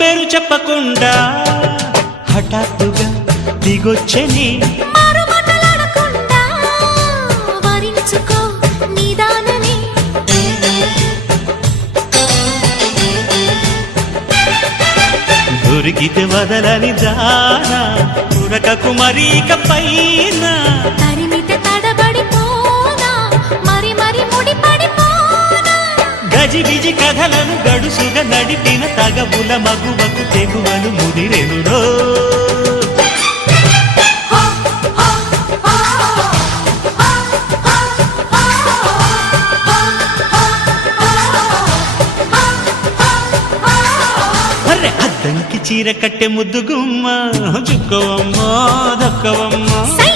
పేరు చెప్పకుండా హఠాత్తుగా దిగొచ్చని దొరికితే వదలని దానా కురకకు మరీక పైనా గిజి గిజి కథలను గడుసుగా నడిపిన తగవుల మగువకు తెగువను ముదిరెనురో చీర కట్టె ముద్దుగుమ్మ చుక్కవమ్మా దక్కవమ్మా